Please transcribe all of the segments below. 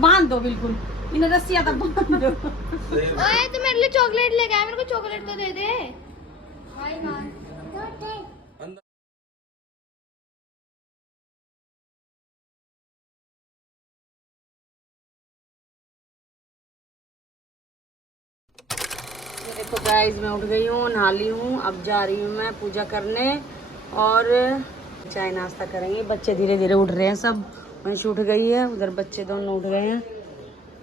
बांध दो बिल्कुल, इन्हें रस्सियां तक बांध दो। ओए तो मेरे लिए चॉकलेट लेके आया, मेरे को चॉकलेट तो दे दे। देखो गाइस, मैं उठ गई हूँ, नहा ली हूँ, अब जा रही हूँ मैं पूजा करने और चाय नाश्ता करेंगे। बच्चे धीरे धीरे उठ रहे हैं सब, वंश उठ गई है, उधर बच्चे दोनों उठ गए हैं।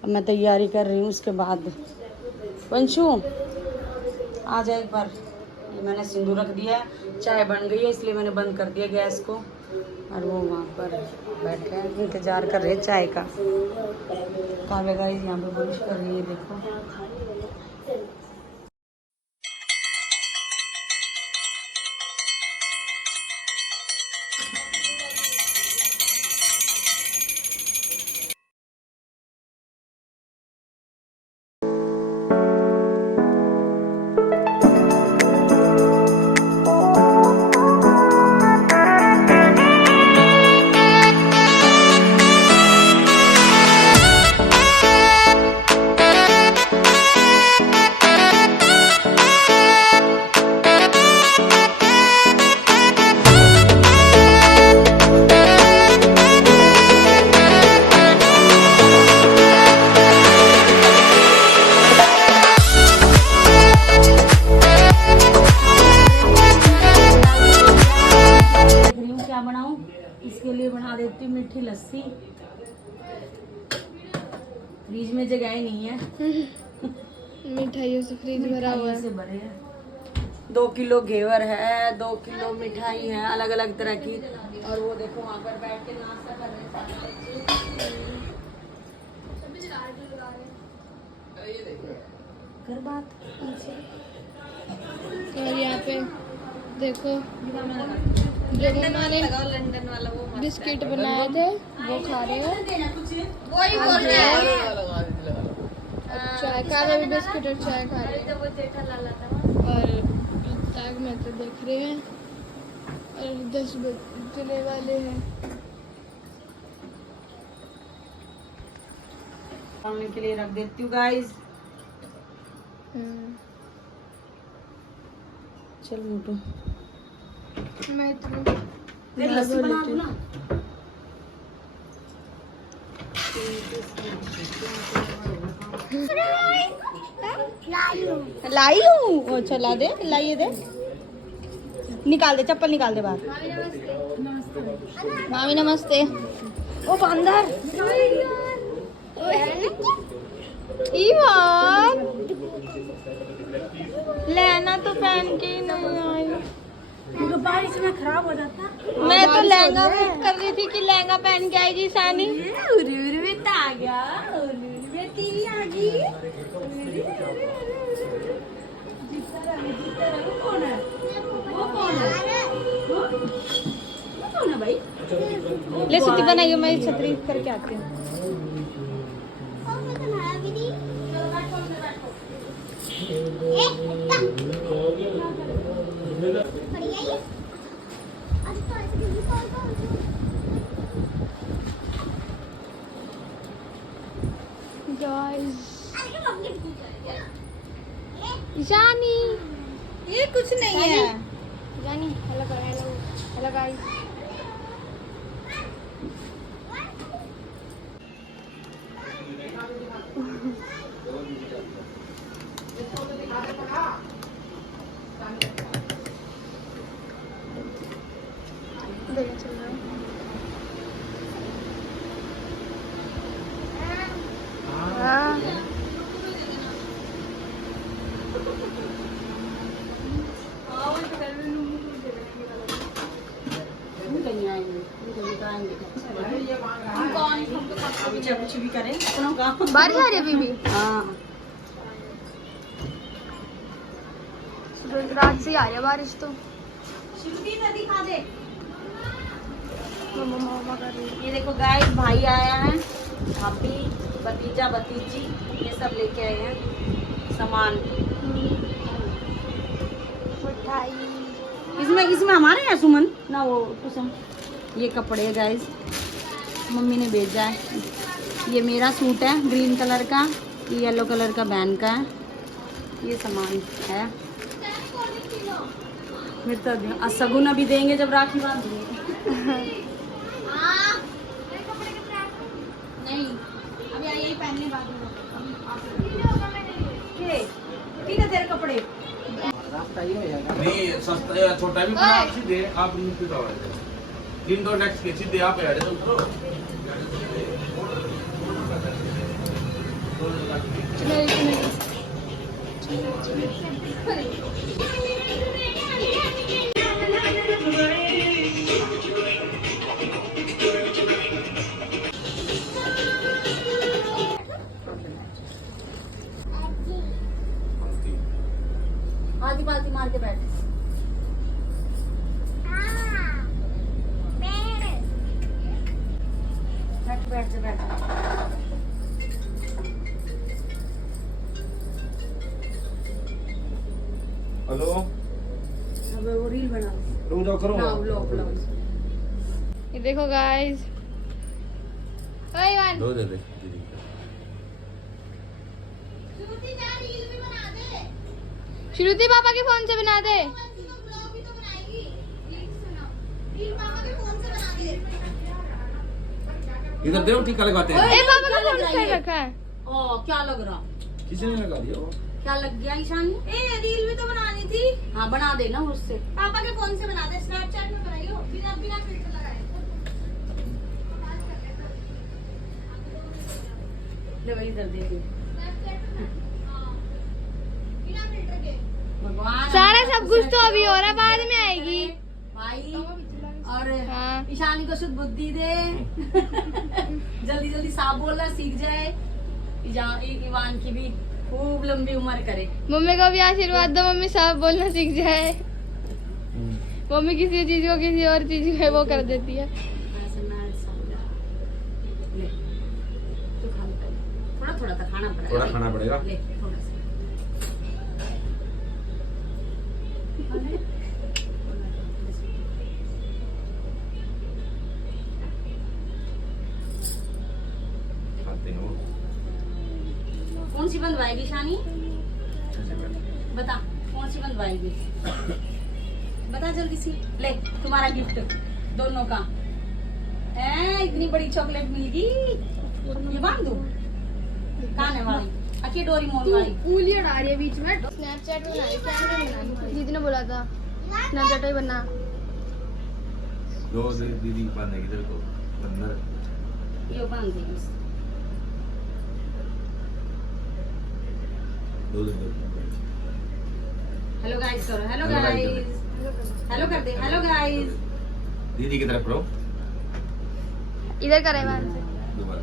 अब मैं तैयारी कर रही हूँ, उसके बाद वंशु आ जाए एक बार। ये मैंने सिंदूर रख दिया है, चाय बन गई है इसलिए मैंने बंद कर दिया गैस को, और वो वहाँ पर बैठे हैं इंतज़ार कर रहे हैं चाय का। काव्या गाइस यहाँ पे बुलिश कर रही है, देखो। इसके लिए बना देती हूँ मीठी लस्सी। फ्रिज में जगह ही नहीं है। मिठाइयों से फ्रिज भरा हुआ है। से भरे हैं। 2 किलो घेवर है, 2 किलो मिठाई है अलग अलग तरह की, और वो देखो वहाँ पर बैठ के नाश्ता कर रहे हैं। कर बात। और यहाँ पे देखो जो मम्मा ने लंदन वाला वो बिस्किट बनाए थे वो खा रहे हैं। वही बोल रहे हैं। चाय खा रहे भी बिस्किट और चाय खा रहे हैं। और ताग में तो देख रहे हैं, और 10 बजने वाले हैं। खाने के लिए रख देती हूँ गाइस। चल मोटू मैं इतना लस्सी बना दूँ ना। लाई हूँ, अच्छा ला दे, लाइए दे, निकाल दे, चप्पल निकाल दे बाहर। मामी नमस्ते। ओ बंदर लेना तो पहन के ही नहीं आई। बारिश में खराब हो जाता। मैं तो लहंगा बुक कर रही थी कि लहंगा पहन के आएगी सानी। आ गया, आ गई। कौन है? वो कौन है भाई? ले सूती बनाइए, मैं छतरी करके आती हूँ। जानी ये कुछ नहीं है। जानी हेलो गाइस। चल रहा है। कुछ भी करें बारिश आ रही है अभी भी। हाँ रात से आ रही है बारिश तो। दिखा दे। मम्मा कर रही है। ये देखो गाइस, भाई आया है, भाभी, भतीजा भतीजी, ये सब लेके आए हैं सामान। इसमें हमारे हैं सुमन ना, वो कुसुम। ये कपड़े गाइस मम्मी ने भेजा है। ये मेरा सूट है ग्रीन कलर का, ये येलो कलर का बहन का है। ये सामान है मेरे सगुन अभी देंगे जब राखी बांधेंगे। नहीं अभी यही पहनने बांधूंगा। ठीक है तेरे कपड़े नहीं सस्ता छोटा भी बना आप सीधे आप नीचे दो तीन दो नेक्स्ट के सीधे आप यार तुम करो आधी पालती मार के बैठ। बैठ जा बैठ। हेलो अब वो रील बना रुक जाओ करो लो। ये देखो गाइस, दो दे दे दीदी श्रुति पापा के फोन से बना दे। इधर दे टीका लगाते हैं। ए पापा का फोन सही रखा है। ओ क्या लग रहा? किसी ने लगा दिया वो क्या लग गया ईशानी? ए रील भी तो बनानी थी। हाँ बना देना उससे। पापा के फोन से बना दे, स्नैपचैट में बनाइयो बिना बिना फिल्टर लगाए। ले वही इधर दे दे। बिना फिल्टर के। भगवान सारा सब कुछ तो अभी हो रहा, बाद में आएगी भाई। और हाँ। ईशानी को शुद्ध बुद्धि दे। जल्दी जल्दी साफ बोलना सीख जाए। ईवान की भी खूब लंबी उम्र करे। मम्मी को भी आशीर्वाद दो, मम्मी साफ बोलना सीख जाए। मम्मी किसी चीज को किसी और चीज में वो कर देती है। ले तू खा ले। थोड़ा थोड़ा तो खाना पड़ेगा। थोड़ा खाना पड़ेगा। ले थोड़ा सा। खाते हैं वो कौन सी बंधवाएगी शानी? बता कौन सी बंधवाएगी? बता जल्दी सी। ले तुम्हारा गिफ्ट दोनों का है। इतनी बड़ी चॉकलेट मिल गई। ये बांध दो काने वाली अके डोरी मोन वाली। उंगली अड़ा रही है बीच में। स्नैपचैट बना रही, कैमरा बना। दीदी ने बोला था स्नैपचैट ही बना। दो दे दीदी बांधने की तेरे को अंदर ये बांध देगी। दो दे हेलो गाइस करो। Hello Hello guys guys. Hello कर दे। Hello guys. दीदी की तरफ करो इधर करे बाहर से। दोबारा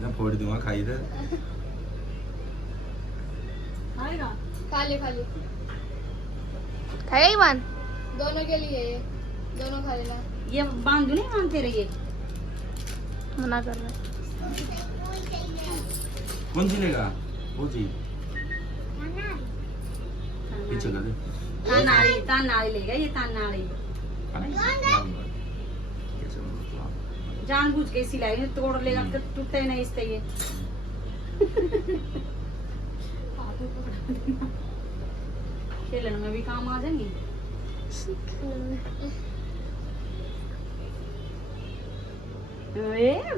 ना फोड़ दूंगा खाई इधर आएगा। खा ले खाएगा ईमान? दोनों के लिए ये दोनों खा लेना। ये बांधू नहीं बांधते रहिए। मना कर रहा है। कौन सी लेगा वो चीज पीछे कर दे तान नाड़ी लेगा ये। तान नाड़ी जानबूझ के सिलाई तोड़ लेगा तो टूटे नहीं इससे ये। खेलने में भी काम आ जाएंगे।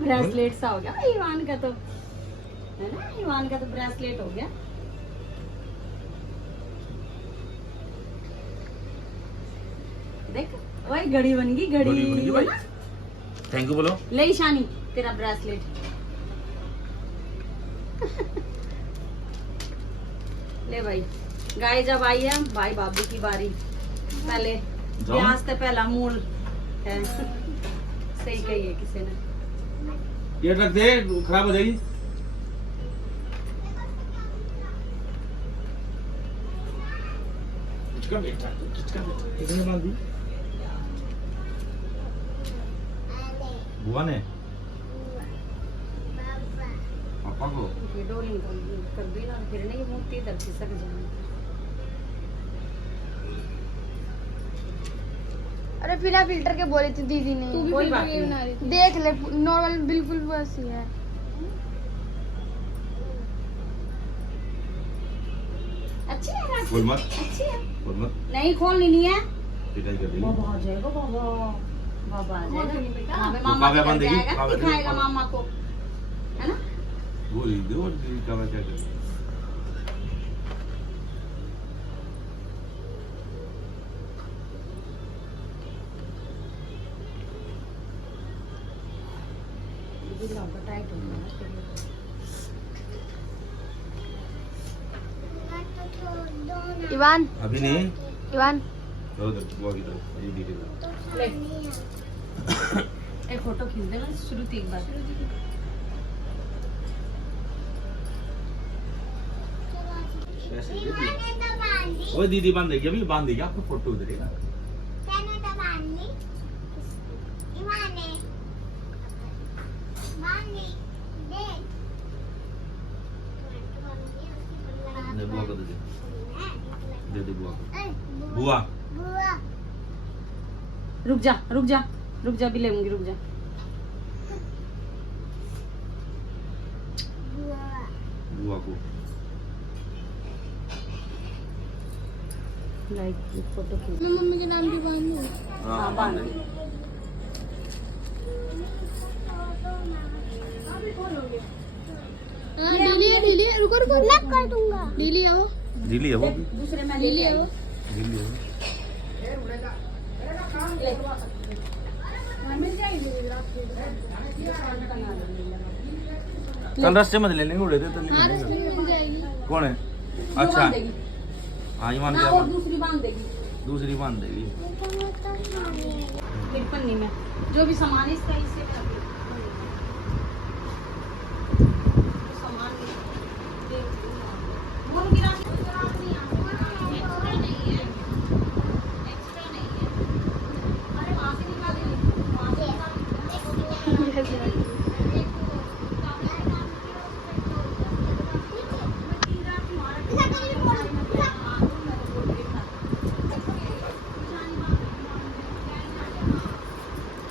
ब्रेसलेट सा हो गया ईवान का तो, है ना? ईवान का तो ब्रेसलेट हो गया। देख वही घड़ी बन गई। घड़ी थैंक यू बोलो। ले ईशानी तेरा ब्रेसलेट। ले भाई गाय जब आई है भाई बाबू की बारी। पहले ब्याज से पहला मूल है। सही कही है किसी ने। ये रख दे खराब हो जाएगी। किसका बेटा किसने बांध दी? बुआ ने पापा पको ये डोरी कर दी ना, फिर नहीं मोटी इधर खिसक जाएगी। अरे बिना फिल्टर के बोली थी दीदी ने, तू भी कोई बात नहीं। बना रही थी। देख ले नॉर्मल बिल्कुल वैसी है। अच्छी है ना? बोल मत, अच्छी है। बोल मत, नहीं खोलनी नहीं है। पिटाई कर देगी। बाबा आ जाएगा, बाबा बाबा आ जाएगा। हाँ, मैं वो मामा काव्या के घर बंद देगी, जाएगा, काव्या दिखाएगा देगी। मामा को, है ना? बोल ही दो और का मैं क्या करूं। ये लॉक टाइट हो गया ना, इवान, अभी नहीं, इवान चलो उधर बुआ की तरफ, ये दीदी की ले। एक फोटो खींच देना शुरू से एक बार। तरफ। ऐसे दे दी। वो दीदी बांध देगी, अभी बांध देगी, आपको फोटो उधरेगा। दे बुआ को दे दे बुआ को। बुआ रुक जा, रुक जा, रुक जा, भी लेंगी, रुक जा। बुआ को लाइक फोटो खींच। मैं मम्मी के नाम की बांधूं। हाँ, बांध दे। हाँ, ढीली है, रुको रुको, मैं कर दूंगा। ढीली है वो, दिल्ली है वो भी, दूसरे में ढीली है वो। दिल्ली है वो। कल रास्ते में ले लेंगे, उड़े थे तो ले हाँ, लेंगे। रस्ते में मिल जाएगी। कौन है? वो अच्छा बांध देगी। हाँ ईमान हाँ, क्या और दूसरी बांध देगी। दूसरी बांध देगी। एक पन्नी में जो भी सामान है इसका इससे कर दे। सामान वो गिरा नहीं है, एक्स्ट्रा नहीं है। अरे वहाँ से निकाल दे, वहाँ से निकाल दे।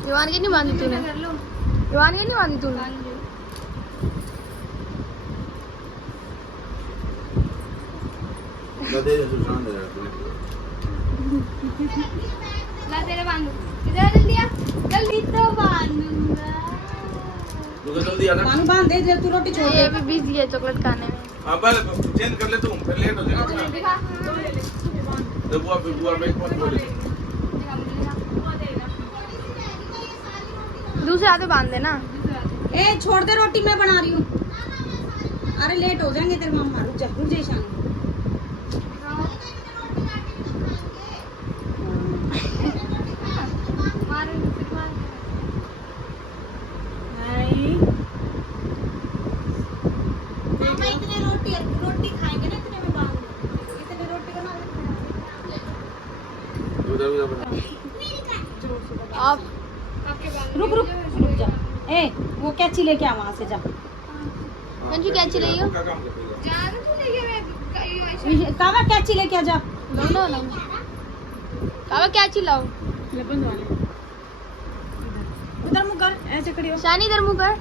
इवान की नहीं बांधी तूने? इवान की नहीं बांधी तूने? दे सुशांत दे ला तेरे बांधू। इधर जल्दी आ, जल्दी तो बांधूंगा। तू जल्दी आ ना। पानी बांध दे, जब तू रोटी छोड़ दे। ये भी बिजी है चॉकलेट खाने में। हां पहले चेंज कर ले तू, फिर लेट हो जाएगा। दिखा। तो बुआ बैठ मत बोले। दूसरे हाथ में बांध देना। ए छोड़ दे, रोटी मैं बना रही हूँ। अरे लेट हो जाएंगे तेरे मामा, रुक जा ईशान। मामा इतने रोटी खाएंगे ना, इतने में बांध दो। इतने रोटी बना उधर बना। आप रुक जा। ए वो कैची लेके आ, वहाँ से जा। मंजू कैची लाई हो? क्या काम करते हो? कावा कैची लेके आ जा। लो कावा कैची लाओ। उधर मुँह कर, ऐसे खड़ी हो। शानी इधर मुँह कर।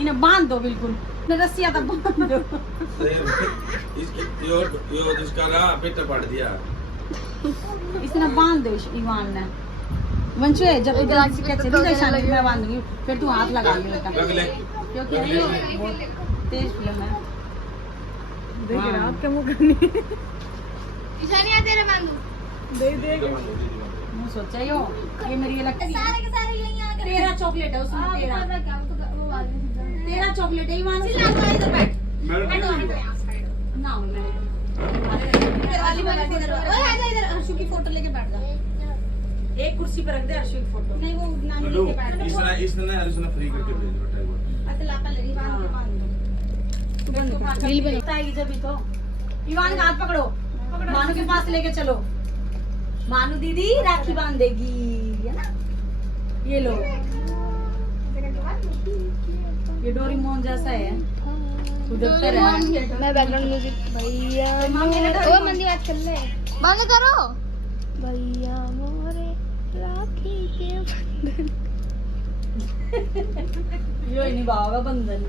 इन्हें बांध दो बिल्कुल, रस्सियाँ तक बांध दो। इसकी यो जिसका ना पेट पड़ दिया। इसने बांध दो इवान ने। वंशु है, जब इधर कैसे भी ईशान मैं बांध दूंगी, फिर तू हाथ लगा लेगा। रख ले। क्योंकि बहुत तेज फिल्म है। देख रहा आपके मुंह ईशानी आ तेरे बांधू। मुंह सोचा ही हो ये मेरी ये लगती है। सारे के सारे यहीं आ गए। 13 चॉकलेट है उसमें, 13 चॉकलेट है इवान। इधर बैठ। ना इधर वाली में बैठ, इधर। ओए आ जा इधर, हर्षु की फोटो लेके बैठ जा। एक कुर्सी पर रख दे हर्षु की फोटो। नहीं वो नानी हेलो लेके बैठ जा। इसने फ्री करके भेज दिया। अतला पहले इवान को बांध दो। रील बनाएगी जब ही तो। इवान का हाथ पकड़ो, मानू के पास लेके चलो। मानू दीदी राखी बांध देगी, है ना? ये लो, ये डोरेमोन जैसा है। उधर मैं बैकग्राउंड म्यूजिक भैया ओ मंदी बात कर ले बंद करो भैया मोरे राखी के बंधन यो ही निभाओगा बंधन।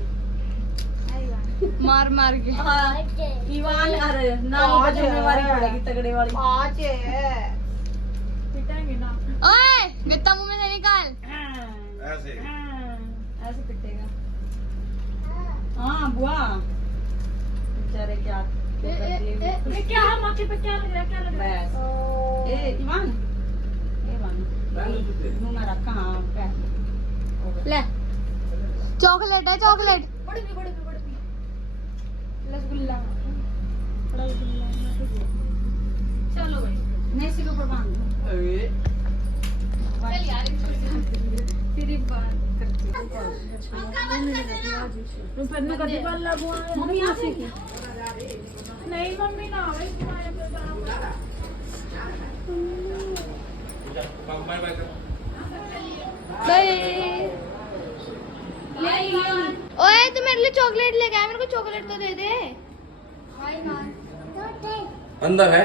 मार मार के हाँ, ईवान अरे नाम पर जिम्मेवारी पड़ेगी तगड़े वाली। ओए गत्ता मुंह में से निकाल ऐसे ऐसे पिटेगा। हाँ बुआ बेचारे क्या क्या है माथे पे क्या लग रहा है क्या लग रहा है बस ए ईवान मुंह में रखा। हाँ पैर ले चॉकलेट है चॉकलेट रसगुल्ला चलो भाई नहीं इसी के ऊपर बांध दो। चल यार तेरी बात मम्मी यहाँ से नहीं मम्मी ना आवे बाय बाय कर। बाय ओए तू मेरे लिए चॉकलेट लेके आया मेरे को चॉकलेट तो दे दे अंदर है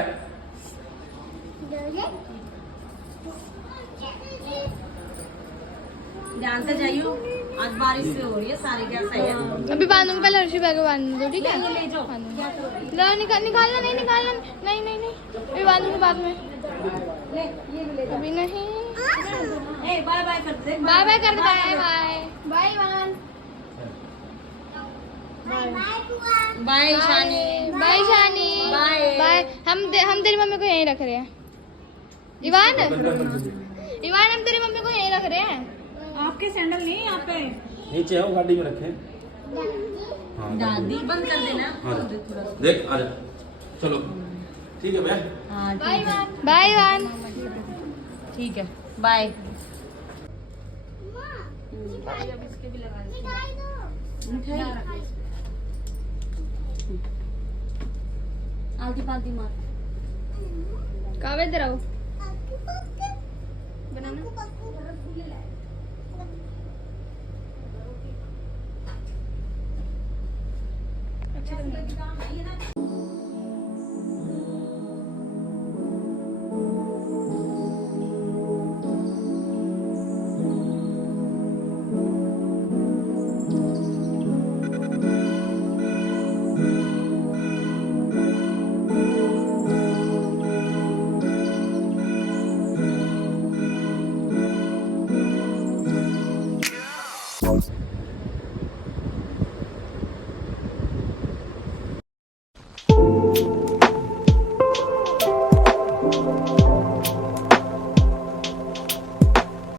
ध्यान से जाइयो, आज बारिश से हो रही है सारी क्या सही है। अभी बांधूंगी पहले हर्षी बैग बांध दो ठीक है ले जाओ लो निकालना नहीं निकालना नहीं नहीं नहीं अभी बांधूंगी बाद में ले ये भी ले जाओ। अभी नहीं ए बाय बाय करते हैं। बाय बाय कर दे bye bye one bye Shani. Bye Shani bye. Bye हम तेरी मम्मी को यहीं रख रहे हैं इवान इवान हम तेरी मम्मी को यहीं रख रहे हैं आपके सैंडल नहीं यहाँ पे नीचे है वो गाड़ी में रखे। हाँ दादी बंद कर देना। हाँ देख आ जा चलो ठीक है भैया। हाँ बाय ठीक है वन बाय वन ठीक है बाय। मिठाई आलती पालती मार कावे इधर आओ बनाना